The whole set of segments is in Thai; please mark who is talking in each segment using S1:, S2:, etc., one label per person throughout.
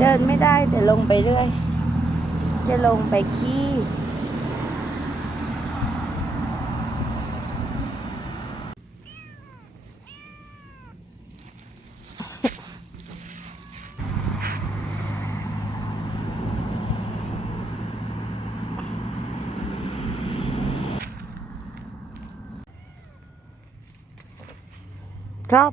S1: เดินไม่ได้แต่ลงไปเรื่อย จะลงไปขี้ชอบ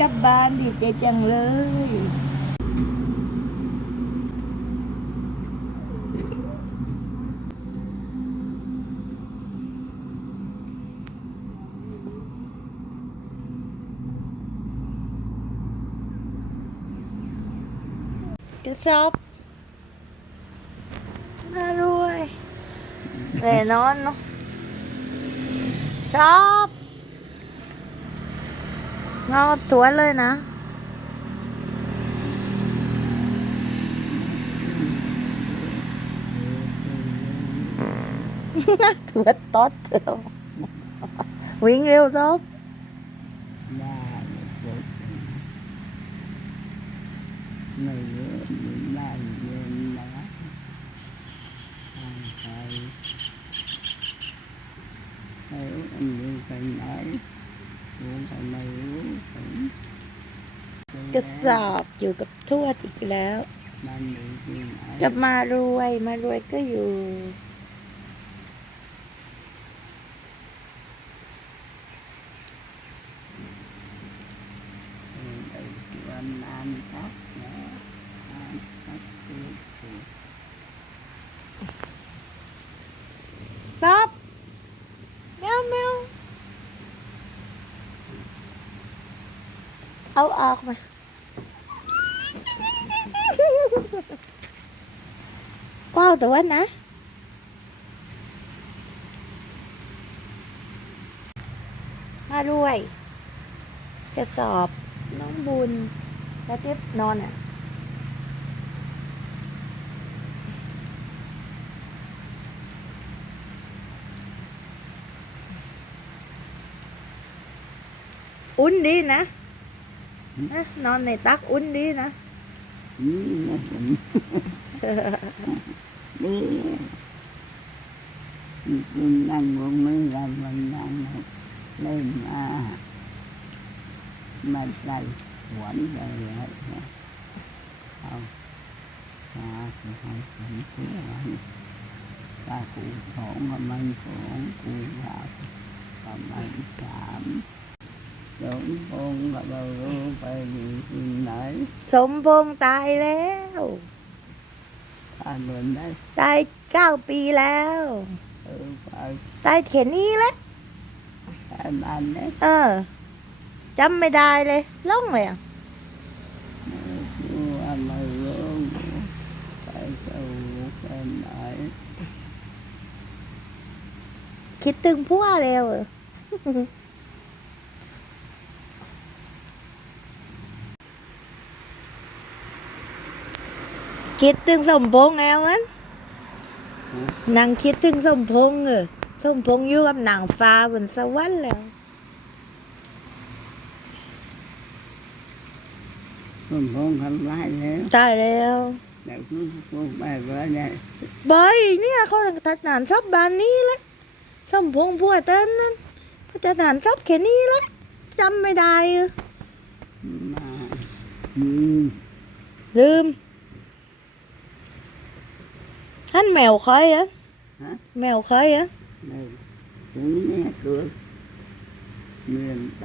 S1: กลั บ้านดีใจจังเลยกระสอบมารวยแน่นอนเนาะชอบ งอตัวเลยนะ ตัวตอดเร็ววิ่งเร็วซอบ
S2: ได้ปกไม่เยอะไม่ได้เย็นนะทางไปไม่รู้อันนี้ไปไหนรู้ไปไม่รู้ผม
S1: กระสอบอยู่กับทวดอีกแล้ว
S2: มันอยู่ที่ไหน
S1: กับมารวยมารวยก็อยู่
S2: เออไอ้ตัวนานครับนะนานครับคือคือ
S1: ป๊อบแมวแมว เอาออกมากว้าวแต่ว่านะมาด้วยกระสอบน้องบุญแล้วเทียบนอนอะอุ่นดีนะ นะนอนในตักอุ่นดีนะ
S2: นี่นะผมนี่คุณนั่งวงมือกันวันนั้นเล่นมามาใจหวนใจแล้วเอาหาคือให้ผมทุกวันตากูสองกับมันสองกูสามกับมันสาม สมพงษ์กับเรารู้ไปอยู่ที่ไหน
S1: สมพงษ์ตายแล้ว
S2: ตาเดินได้
S1: ตายเก้าปีแล้ว
S2: เออไป
S1: ตายเขียนนี้แล้ว
S2: ตาบ้านเนี่ย
S1: เออจำไม่ได้เลยล่องเลยอะ
S2: รู้ว่าไม่รู้ไปเจ้าแค่ไหน
S1: คิดถึงพัวเร็ว คิดถึงสมพงษ์แอลมันนางคิดถึงสมพงษ์เออสมพงษ์อยู่กับนางฟ้าบนสวรรค์แล้ว
S2: คุณพงษ์ทำร้ายแล้ว
S1: ตายแล้ว
S2: แต่คุณพงษ์ไปแล้วเนี่ย
S1: บอยเนี่ยเขาทัดนานชอบบานนี้แหละสมพงษ์พัวเต้นนั่นเขาจะนานชอบแค่นี้แหละจำไม่ได้เออ
S2: มาอืม
S1: ลืม ท่านแมวใครอะ
S2: ฮะ
S1: แมวใครอะ
S2: ไม่ถึงเนี่ยตัวเมียนต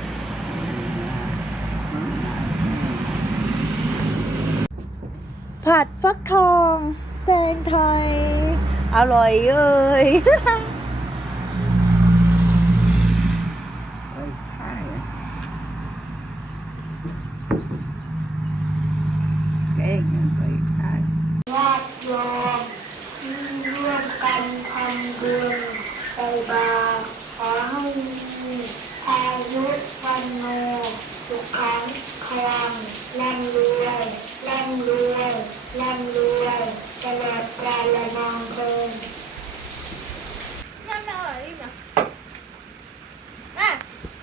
S1: ผัดฟักทอง แตงไทย อร่อยเอ้ย
S2: ơi khai à cái người bị khai
S3: ญาติโยมร่วมกันทำบุญใส่บาตรขอให้มีอายุวันโนสุขังคลังร่ำรวยร่ำรวยร่ำรวยตล อดกาลนานเทิน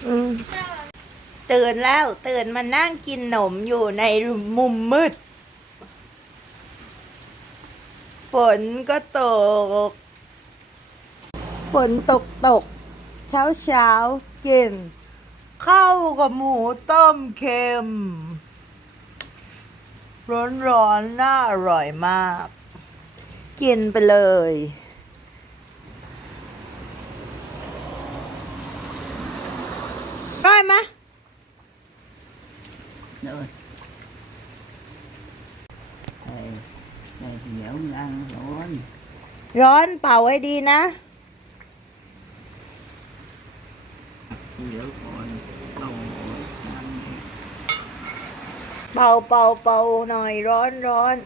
S1: อืมตื่นแล้ว ตื่นมานั่งกินหนมอยู่ในมุมมืด ฝนก็ตก ฝนตกตก เช้าเช้ากิน ข้าวกับหมูต้มเค็ม ร้อนร้อนๆน่าอร่อยมาก กินไปเลย ร่อยไหม
S2: rồi thầy thầy dẻo ăn rồi
S1: ร้อนเป่าให้ดีนะ
S2: dẻo còn lâu rồi ăn
S1: เป่าเป่าเป่าหน่อยร้อนร้อน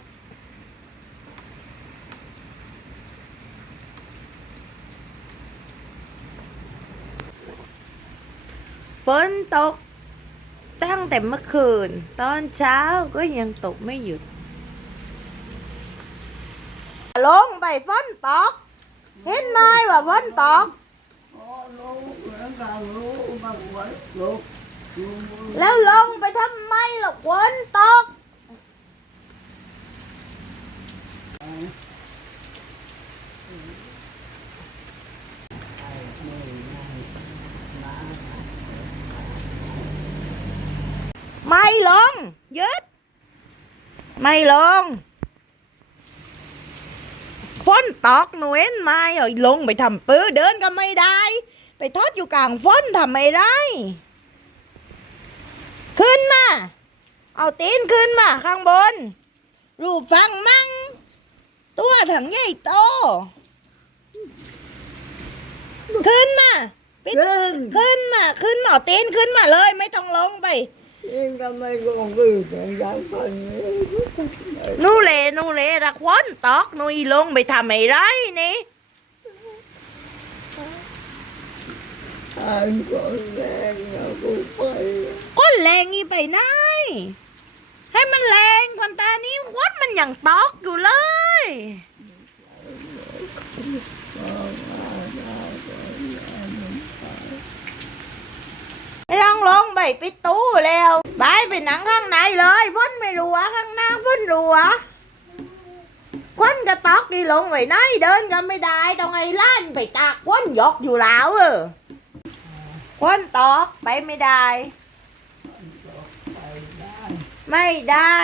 S1: นตก ตั้งแต่เมื่อคืน ตอนเช้าก็ยังตกไม่หยุด ลงไปฝนตก เห็นไหมว่าฝนตก
S2: Ô, lú, nó cao lú, bằng quấy, lú, lú, lú.
S1: แล้วลงไปทำไมล่ะฝนตก ไม่ลงยึด ไม่ลงฝนตกหนูเห็นไหมเอ้ยลงไปทำปื้อเดินก็ไม่ได้ ไปทอดอยู่กลางฝนทำไม่ได้ ขึ้นมา เอาตีนขึ้นมาข้างบน รูปฟังมั่ง ตัวถังใหญ่โต ขึ้นมาปิด
S2: Lên,
S1: ขึ้นมา ขึ้นมาเอาตีนขึ้นมาเลย ไม่ต้องลงไป
S2: yên tâm mấy con cứ chạy ra phần
S1: หนูเลหนูเลตะควันตอกหนูอีลงไปทำไอ้ไรนี่
S2: anh còn đen là cũng phải
S1: ก้นแรงอีไปไหนให้มันแรงก่อนตานี้ควันมันยังตอกอยู่เลย ไม่ ต้องลงไปปิดตู้แล้วไปไปหนังข้างในเลยพ่นไม่รัวข้างหน้าพ่นรัวควันกระตอกดีลงไปไหนเดินก็ไม่ได้ต้องไอ้ล้านไปตากควันหยกอยู่แล้วเออควันตอกไปไม่ได้ ไม่ได้